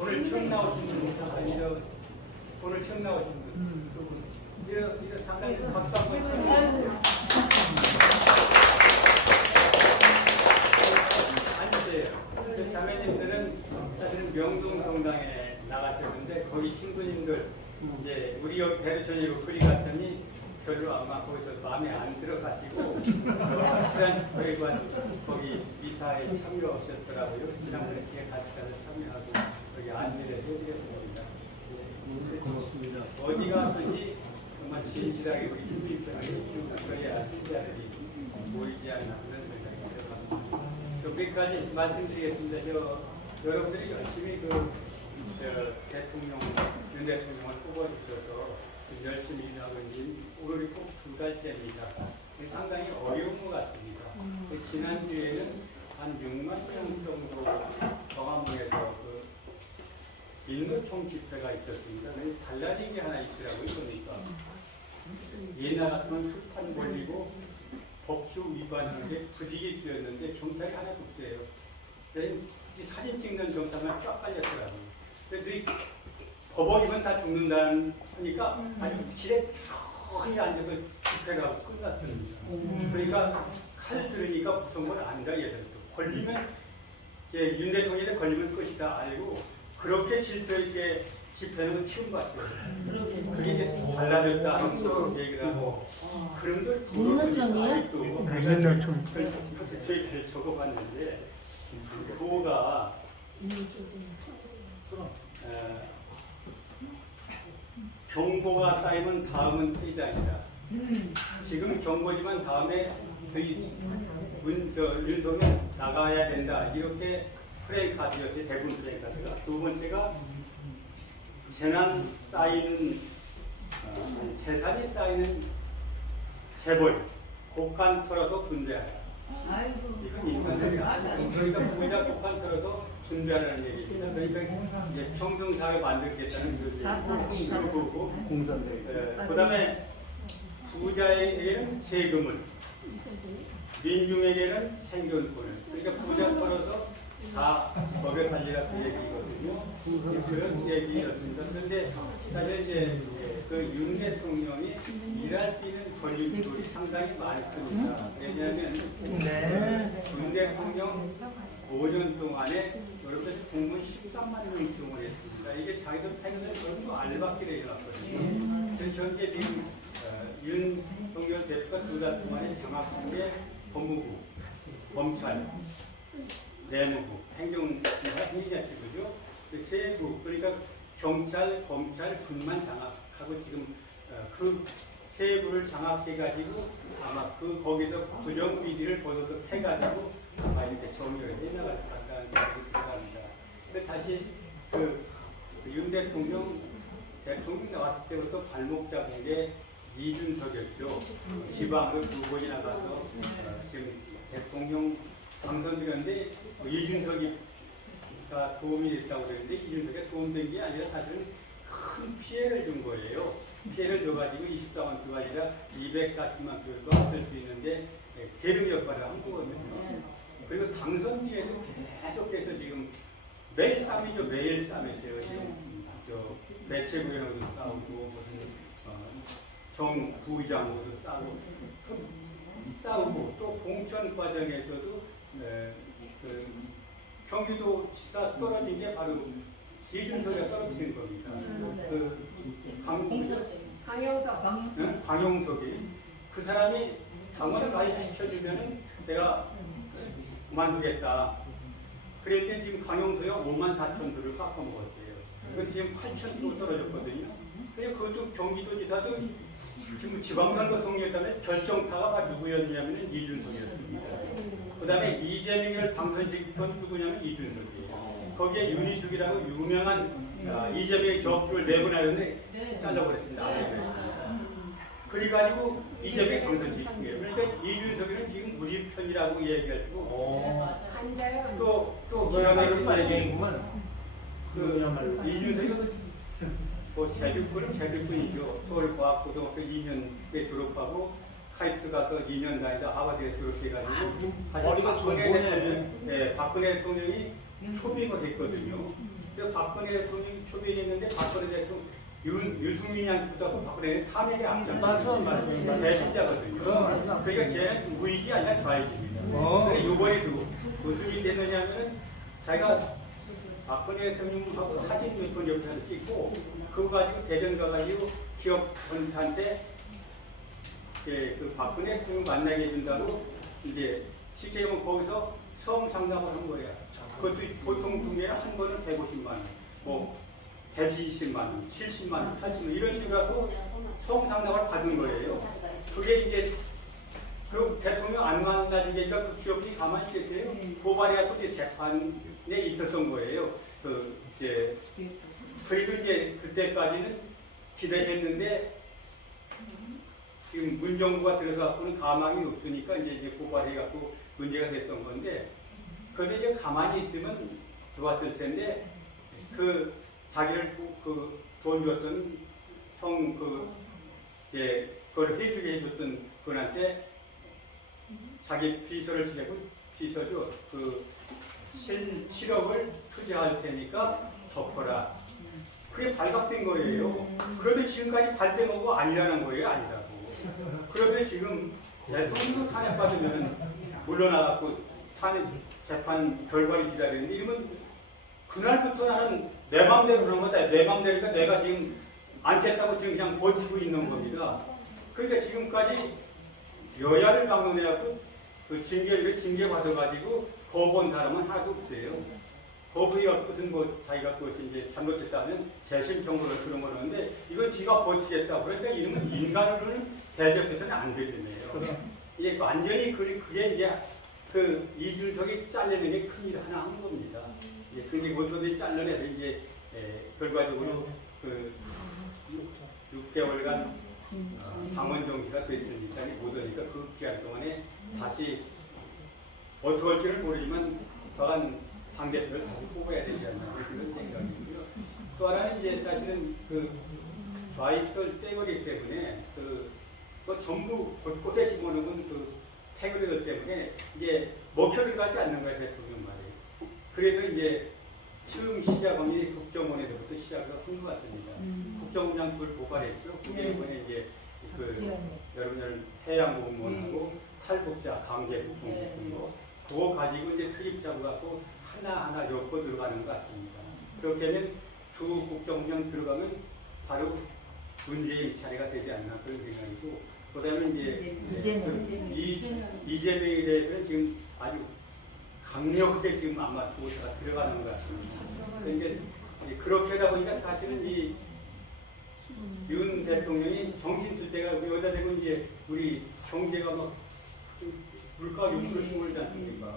오늘 처음 나오신 분, 아니죠? 오늘 처음 나오신 분, 두 분. 이거 상당히 박수 한번 쳐주세요. 앉으세요. 그 자매님들은 사실은 명동 성당에 나가셨는데 거기 신부님들 이제 우리 여기 대루천이고 그리 갔더니 별로 아마 거기서 마음에 안 들어가시고 프란시스코에 관 거기 미사에 참여하셨더라고요. 지난번에 제가 같이 가서 참여하고 거기 안내를 해드렸습니다. 고맙습니다. 어디 가든지 정말 진실하게 우리 신부님처럼 기록하셔야 신자들이 모이지 않나 그런 생각이 들어갑니다. 여기까지 말씀드리겠습니다. 여러분들이 열심히 대통령, 윤 대통령을 뽑아주셔서 열심히 일하고 있는 오늘이 꼭 두 달째입니다. 상당히 어려운 것 같습니다. 지난주에는 한 6만 명 정도 광화문에서 인노총 집회가 있었습니다. 달라진 게 하나 있더라고요. 그러니까 옛날 같으면 술판 걸리고 법규 위반하는 게 부지기 쓰였는데 경찰이 하나도 없어요. 사진 찍는 경찰만 쫙 깔렸더라고요. 근데 버벅이면 다 죽는다는 하니까 아주 길에 조용히 앉아서 집회가 하고 끝났습니다. 그러니까 칼 들으니까 무서운 걸 안다 얘들도. 걸리면 이제 윤 대통령에 걸리면 끝이다 알고 그렇게 질서 있게 집회는 처음 봤어요. 그게 이제 달라졌다 하는 또 얘기를 하고 그런들 민노총이요? 민노총 저희 적어봤는데 그거가 경보가 쌓이면 다음은 피의자입니다. 지금 경보지만 다음에 윤석열 나가야 된다 이렇게 프레임카드였어요. 대부분 프레임카드가. 두 번째가 재난 쌓이는 재산이 쌓이는 재벌 곡한 털어서 분배하라. 이건 인간들이 아니에요. 그러니까 부자 곡한 털어서 분배하라는 얘기입니다. 그러니까 이제 평등사회 만들겠다는 그거고 그 다음에 부자에게는 세금을 민중에게는 생존권을 그러니까 부자 털어서 다 법에 관리라 그 얘기거든요. 그런 얘기였습니다. 그런데 사실 이제 윤 대통령이 일할 수 있는 권유들이 상당히 많습니다. 왜냐하면 윤 대통령 5년 동안에 여러분들 국문 13만 명 이동을 했습니다. 이게 자기들 팬들 전부 알바끼리 일어났거든요. 그래서 현재 지금 윤석열 대표가 2달 동안에 장악한 게 법무부, 검찰, 내무부, 행정지구죠. 세부, 그러니까 경찰, 검찰, 군만 장악하고 지금 그 세부를 장악해가지고 아마 거기서 부정비리를 벗어서 해가지고 아마 이렇게 정리를 해나갈 것 같다는 생각이 들어갑니다. 다시 윤 대통령 나왔을 때부터 발목 잡은 게 이준석이었죠. 지방으로 2번이나 가서 지금 대통령 당선되는데 이준석이가 도움이 됐다고 그러는데 이준석이 도움된 게 아니라 사실은 큰 피해를 준 거예요. 피해를 줘가지고 24만 표가 아니라 240만 표도 합칠 수 있는데 계름 역할을 한 거거든요. 그리고 당선 뒤에도 계속해서 지금 매일 싸움이죠. 매일 싸움이었어요. 지금 매체구역으로도 싸우고 정 부의장으로도 싸우고 또 공천 과정에서도 경기도 지사 떨어진 게 바로 이준석이 떨어지는 겁니다. 강용석이 그 사람이 당원을 가입시켜주면은 내가 그만두겠다. 그랬는데 지금 강용석이 54,000표를 깎아먹었어요. 그건 지금 8,000표 떨어졌거든요. 근데 그것도 경기도지사도 지금 지방선거 통일했다면 결정타가 누구였냐면 이준석이었습니다. 그 다음에 이재명을 당선시켰던 누구냐면 이준석이에요. 거기에 윤희숙이라고 유명한 이재명의 적표를 내보내는데 잘라버렸습니다. 그래가지고 이재명이 당선시킨 거예요. 그러니까 이준석이는 지금 우리 편이라고 얘기하시고 또 그야말로 말이겠구만. 이준석이 제주꾼은 제주꾼이죠. 서울과학고등학교 2년에 졸업하고 카이트 가서 2년 다니다 하버드에 졸업해가지고 박근혜 대통령이 초빙을 했거든요. 그 박근혜 대통령이 초빙했는데 박근혜 대통령 유승민이한테부터 박근혜는 탐욕에 앞장서 배신자거든요. 그러니까 걔는 우익이 아니라 좌익입니다. 근데 이번에도 무슨 일이 됐느냐면 자기가 박근혜 대통령하고 사진 몇 번 옆에서 찍고 그거 가지고 대전 가가지고 기업한테 그 박근혜 대통령 만나게 해준다고 이제 실제 보면 거기서 성상납을 한 거예요. 그것도 보통 중에 한 번은 150만 원, 뭐 120만 원, 70만 원, 80만 원 이런 식으로 하고 성상납을 받은 거예요. 그게 이제 그 대통령 안 만나주니까 그 기업이 가만히 있겠어요. 고발해갖고 이제 재판에 있었던 거예요. 그리고 이제 그때까지는 기대했는데 지금 문정부가 들어서갖고는 가망이 없으니까 이제 고발해갖고 문제가 됐던 건데, 그런데 이제 가만히 있으면 좋았을 텐데, 그 자기를 그 돈 줬던 그걸 해주게 해줬던 분한테 자기 비서를 시키고 비서죠. 그 7억을 투자할 테니까 덮어라. 그게 발각된 거예요. 그런데 지금까지 발뺌하고 아니라는 거예요. 아니라고. 그런데 지금 대통령도 탄핵받으면 물러나갖고 탄핵 재판 결과를 기다리는데, 이러면 그날부터 나는 내 맘대로 그런 거다. 내 맘대로니까 내가 지금 않겠다고 지금 그냥 버티고 있는 겁니다. 그러니까 지금까지 여야를 막론해갖고 그 징계 받아가지고 거부한 사람은 하나도 없어요. 거부의 어떤 뭐 자기가 그것이 이제 잘못했다면 재심 청구를 그런 거는데, 이건 지가 버티겠다. 그러니까 이러면 인간으로는 대접해서는 안 되겠네요. 이게 완전히 그게 이제 그 이준석이 잘리는 게 큰일 하나 한 겁니다. 이제 그게 모토들이 잘라내서 이제 결과적으로 그 6개월간 당원정지가 됐으니까 못 오니까 그 기간 동안에 다시 어떻게 할지는 모르지만 더한 당대표를 다시 뽑아야 되지 않나 그런 생각이고요. 또 하나는 이제 사실은 그 좌익들 떼거리 때문에 그 전부 곳곳에 심어놓은 그 패거리들 때문에 이게 먹혀들 가지 않는 거예요, 대통령 말이. 그래서 이제 처음 시작은 국정원에서부터 시작을 한 것 같습니다. 국정원장 그걸 고발했죠. 그게 이번에 이제 여러분들 해양공무원하고 탈북자 강제북송시킨 그거 가지고 이제 투입자로 갖고 하나하나 엮어 들어가는 것 같습니다. 그렇게 하면 두 국정원장 들어가면 바로 문재인 차례가 되지 않나 그런 생각이고, 그 다음에 이제 이재명에 대해서는 지금 아주 강력하게 지금 아마 조사가 들어가는 것 같습니다. 그러니까 그렇게 하다 보니까 사실은 이 윤 대통령이 정신수재가 여기다 대고 이제 우리 경제가 막 물가 6%씩 오르지 않습니까?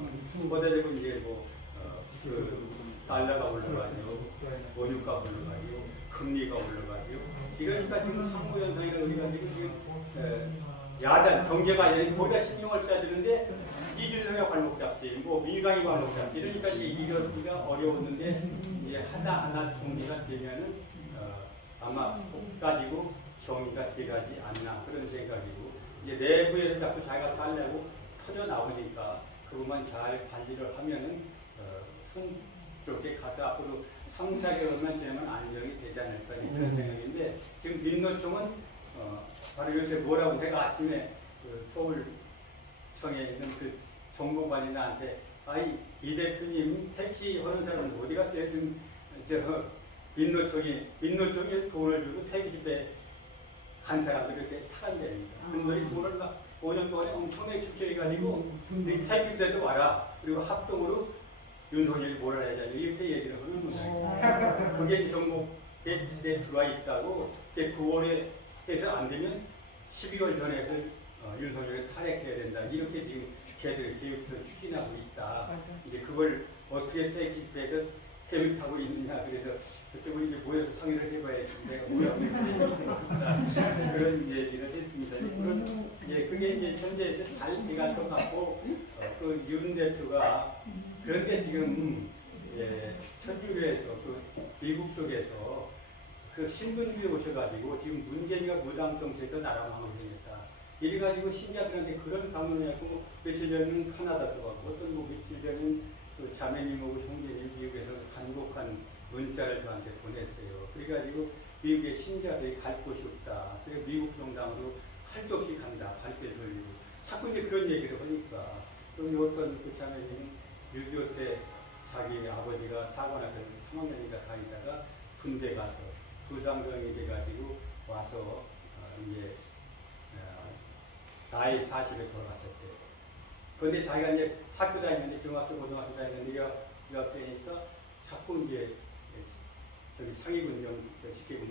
거기다 대고 이제 달러가 올라가죠, 원유가 올라가죠, 금리가 올라가죠. 이러니까 지금 상호현상이라 그래가지고 지금 야단 경제가 거기다 신경을 써야 되는데 이준석이 발목 잡지, 뭐 민주당이 발목 잡지, 이러니까 이제 이러기가 어려웠는데 이제 하나하나 정리가 되면은 아마 꼭 가지고 정의가 돼가지 않나 그런 생각이고, 이제 내부에서 자꾸 자기가 살려고 터져 나오니까 그것만 잘 관리를 하면은 순조롭게 가서 앞으로 3, 4개월만 지나면 안정이 되지 않을까 이런 생각인데, 지금 민노총은 바로 요새 뭐라고 내가 아침에 그 서울청에 있는 그 정보관이 나한테 이 대표님 택시 하는 사람은 어디 갔어요? 지금 민노총이 돈을 주고 택시집에 간 사람들이 이렇게 사간다니까. 그들이 돈을 막 5년 동안에 엄청나게 축적해가지고 택시집에도 와라. 그리고 합동으로 윤석열이 뭐라 해야 되냐 이렇게 얘기를 하는 거예요. 그게 정보에 들어와 있다고. 9월에 해서 안 되면 12월 전에 해서 윤석열을 탈핵해야 된다. 이렇게 지금 걔들 교육에서 추진하고 있다. 이제 그걸 어떻게 택시집에서 계획하고 있느냐. 그래서 그쪽으로 이제 모여서 상의를 해봐야지 내가 뭐라고 했습니다. 그런 얘기를 했습니다. 그런 그게 이제 현재에서 잘 돼갈 것 같고, 그 윤 대표가 그런데 지금 천주교에서 그 미국 쪽에서 그 신분주에 오셔가지고 지금 문재인이가 무당 정책에서 나라 망하겠다. 이래가지고 신자들한테 그런 강론을 했고, 며칠 전에는 카나다도 가고, 어떤 뭐 며칠 전에는 그 자매님하고 형제님 미국에서 간곡한 문자를 저한테 보냈어요. 그래가지고 미국의 신자들이 갈 곳이 없다. 그래서 미국 정당으로 할 수 없이 간다. 발표 돌리고. 자꾸 이제 그런 얘기를 하니까. 또 어떤 그 자매님 6.25 때 자기 아버지가 사고 나서 3학년인가 다니다가 군대 가서 부상병이 돼가지고 와서 이제 나이 40에 돌아가셨대요. 그런데 자기가 이제 학교 다니는데 중학교, 고등학교 다니는데 유학 되니까 자꾸 이제 저기 상위군령 쉽게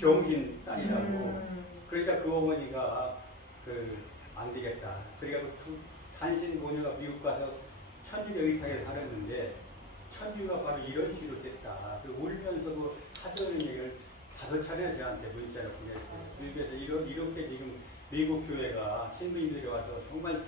병신 딸이라고. 그러니까 그 어머니가 안 되겠다. 그러니까 그 단신 모녀가 미국 가서 천주교 의탁에 살았는데 천주교가 바로 이런 식으로 됐다. 울면서도 하소연 얘기를 5차례 저한테 문자를 보냈어요. 그래서 이렇게 지금 미국 교회가 신부님들이 와서 정말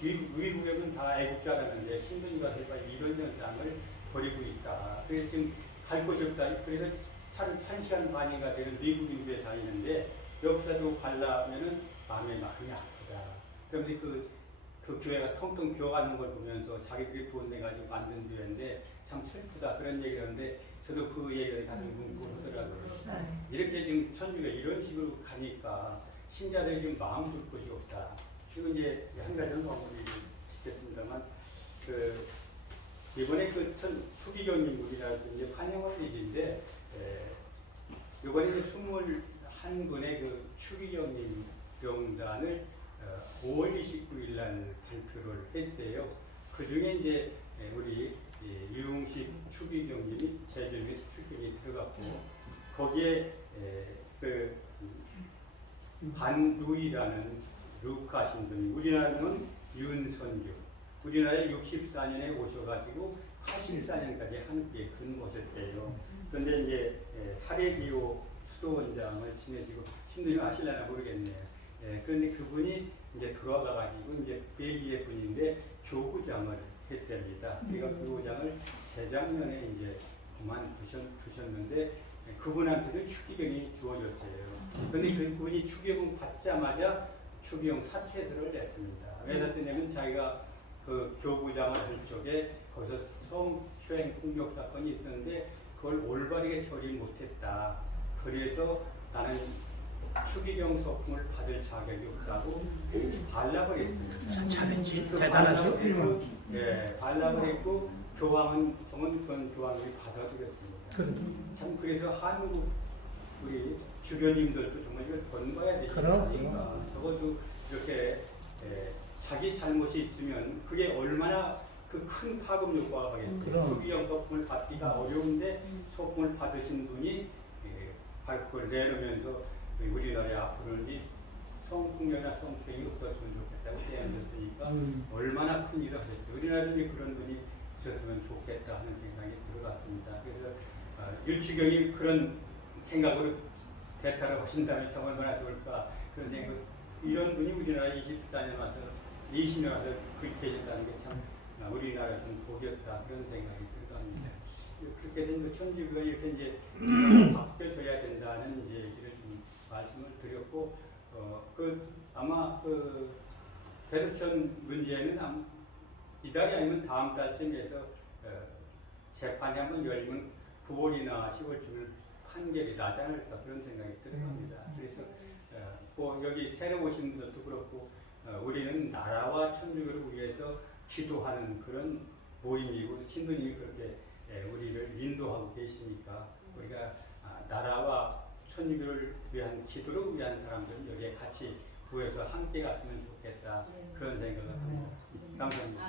미국에는 다 애국자라는데 신부님 와서 이런 현상을 벌이고 있다. 그래서 지금 갈 곳이 없다. 그래서 차를 1시간 반인가 되는 미국인들에 다니는데 여기서도 가려면은 마음이 아프다. 그런데 그 교회가 텅텅 비어가는 걸 보면서 자기들이 돈 내가지고 만든 교회인데 참 슬프다. 그런 얘기를 하는데 저도 그 얘기를 가슴 뭉고 하더라고요. 이렇게 지금 천주가 이런 식으로 가니까 신자들이 지금 마음 둘 곳이 없다. 지금 이제 한 가지는 마무리를 짓겠습니다만 이번에 수기경님 우리나라 이제 환영할 일인데 이번에 21분의 그 추기경님 명단을 5월 29일 날 발표를 했어요. 그 중에 이제 우리 유흥식 추기경님이 제주의 추기경이 들어갔고 거기에 그 반루이라는 루카신 분이 우리나라는 윤선규 우리나라에 64년에 오셔가지고 84년까지 함께 근무하셨대요. 그런데 이제 사례기호 수도원장을 지내시고 신도님 아실려나 모르겠네요. 그런데 그분이 이제 돌아가가지고 이제 벨기에 분인데 교구장을 했답니다. 그러니까 교구장을 재작년에 이제 그만두셨는데 그분한테도 추기경이 주어졌어요. 그런데 그분이 추기경 받자마자 추기경 사퇴서를 냈습니다. 왜 냈냐면 자기가 그 교구장을 할 적에 거기서 성추행 폭력 사건이 있었는데 그걸 올바르게 처리 못했다. 그래서 나는 추기경 소품을 받을 자격이 없다고 반락을 했습니다. 잘했지. 대단하죠. 반락을 했고 교황은 정원권 교황이 받아들였습니다. 참 그래서 한국 우리 주교님들도 정말 이걸 권봐야 되지 않습니까? 적어도 이렇게 자기 잘못이 있으면 그게 얼마나 그 큰 파급 효과가 하겠어요. 추기경 소품을 받기가 어려운데 소품을 받으신 분이 발표를 내놓으면서 우리나라의 앞으로는 이 성폭력이나 성추행이 없었으면 좋겠다고 제안했으니까 얼마나 큰 일을 하셨죠. 우리나라도 그런 분이 있었으면 좋겠다 하는 생각이 들어갔습니다. 그래서 유추경이 그런 생각으로 대타를 하신다면 정말 얼마나 좋을까 그런 생각. 이런 분이 우리나라 24년 와서 20년 와서 그렇게 해줬다는 게 참 우리나라에서는 복이었다 그런 생각이 들어갑니다. 그렇게 해서 천주교가 이렇게 이제 바뀌어줘야 된다는 이제 얘기를 좀 말씀을 드렸고, 아마 대루천 문제는 이달이 아니면 다음 달쯤에서 재판이 한번 열리면 9월이나 10월쯤에 판결이 나지 않을까 그런 생각이 들어갑니다. 그래서 여기 새로 오신 분들도 그렇고 우리는 나라와 천주교를 위해서 기도하는 그런 모임이고 신부님이 그렇게 우리를 인도하고 계시니까 우리가 나라와 천주교를 위한 기도를 위한 사람들은 여기에 같이 구해서 함께 갔으면 좋겠다 그런 생각을 합니다. 감사합니다.